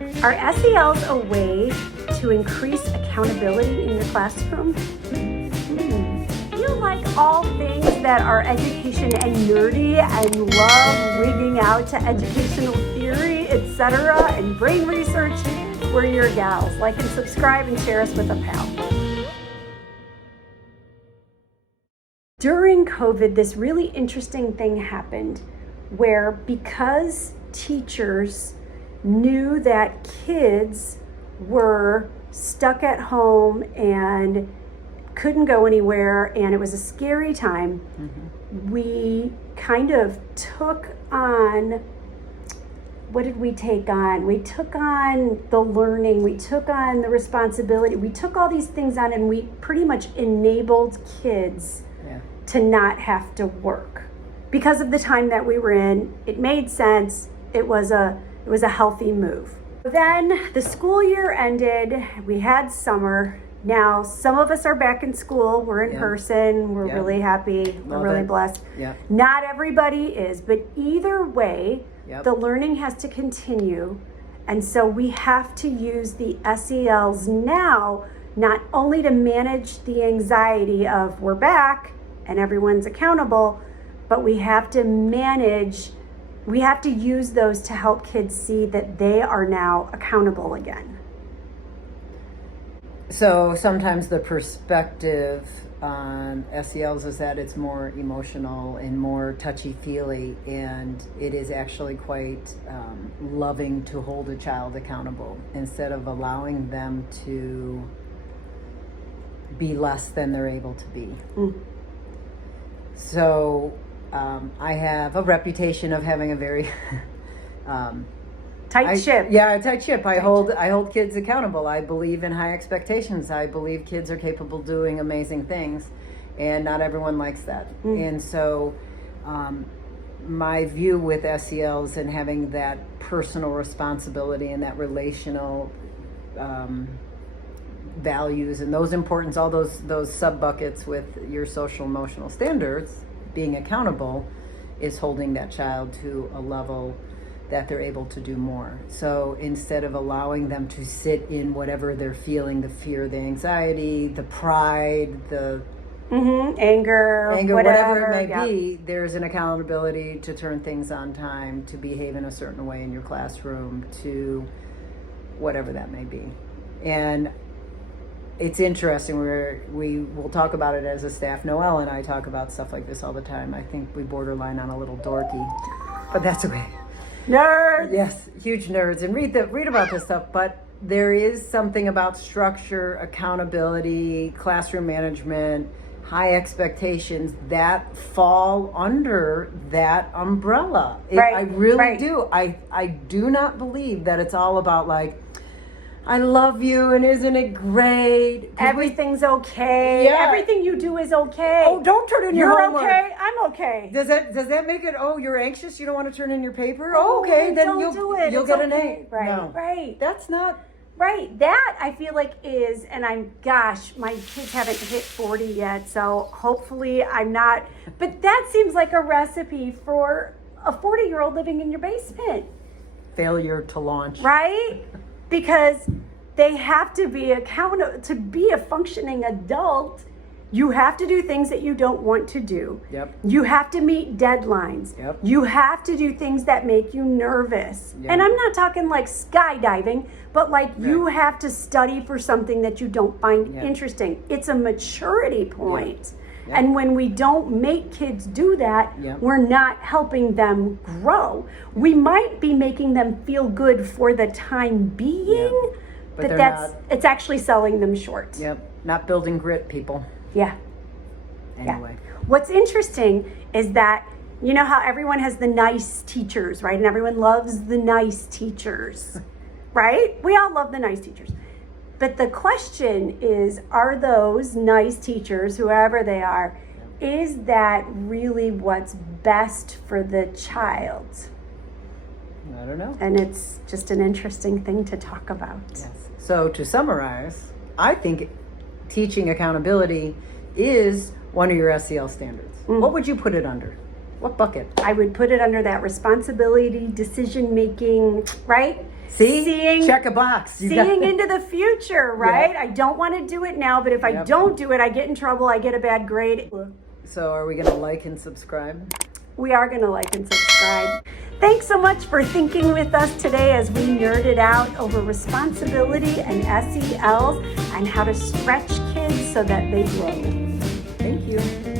Are SELs a way to increase accountability in your classroom? You like all things that are education and nerdy and love wigging out to educational theory, etc., and brain research? We're your gals. Like and subscribe and share us with a pal. During COVID, this really interesting thing happened where because teachers knew that kids were stuck at home and couldn't go anywhere and it was a scary time, we kind of took on, what did we take on? We took on the learning, we took on the responsibility, we took all these things on and we pretty much enabled kids to not have to work. Because of the time that we were in, it made sense. It was a healthy move. Then the school year ended, we had summer. Now, some of us are back in school, we're in person, we're really happy, we're really blessed. Not everybody is, but either way, the learning has to continue. And so we have to use the SELs now, not only to manage the anxiety of we're back and everyone's accountable, but we have to use those to help kids see that they are now accountable again. So sometimes the perspective on SELs is that it's more emotional and more touchy-feely, and it is actually quite loving to hold a child accountable instead of allowing them to be less than they're able to be. So I have a reputation of having a very tight ship. Yeah, a tight ship. I hold kids accountable. I believe in high expectations. I believe kids are capable of doing amazing things, and not everyone likes that. And so my view with SELs and having that personal responsibility and that relational values and those importance, all those sub buckets with your social emotional standards, being accountable is holding that child to a level that they're able to do more. So instead of allowing them to sit in whatever they're feeling, the fear, the anxiety, the pride, the anger, whatever it may be, there's an accountability to turn things on time, to behave in a certain way in your classroom, to whatever that may be. And it's interesting, we will talk about it as a staff. Noelle and I talk about stuff like this all the time. I think we borderline on a little dorky, but that's okay. Nerds! Yes, huge nerds, and read about this stuff, but there is something about structure, accountability, classroom management, high expectations that fall under that umbrella. I really do. I do not believe that it's all about like, I love you and isn't it great? Everything's okay. Yeah. Everything you do is okay. Oh, don't turn in your homework. You're okay. I'm okay. Does that make it? Oh, you're anxious. You don't want to turn in your paper. Oh, okay. Then you'll get an A. Right. No. Right. That's not right. That I feel like is, and my kids haven't hit 40 yet, so hopefully I'm not. But that seems like a recipe for a 40-year-old living in your basement. Failure to launch. Right. Because they have to be accountable. To be a functioning adult, you have to do things that you don't want to do. You have to meet deadlines. You have to do things that make you nervous. And I'm not talking like skydiving, but like you have to study for something that you don't find interesting. It's a maturity point. And when we don't make kids do that, we're not helping them grow. We might be making them feel good for the time being, but it's actually selling them short. Not building grit, people. Anyway. What's interesting is that, you know how everyone has the nice teachers, right? And everyone loves the nice teachers, right? We all love the nice teachers. But the question is, are those nice teachers, whoever they are, is that really what's best for the child? I don't know. And it's just an interesting thing to talk about. So to summarize, I think teaching accountability is one of your SEL standards. What would you put it under? What bucket? I would put it under that responsibility, decision making, right? See? seeing Check a box. You got seeing it. into the future, right? Yep. I don't want to do it now, but if I Yep. don't do it, I get in trouble, I get a bad grade. So are we going to like and subscribe? We are going to like and subscribe. Thanks so much for thinking with us today as we nerded out over responsibility and SELs and how to stretch kids so that they grow. Thank you.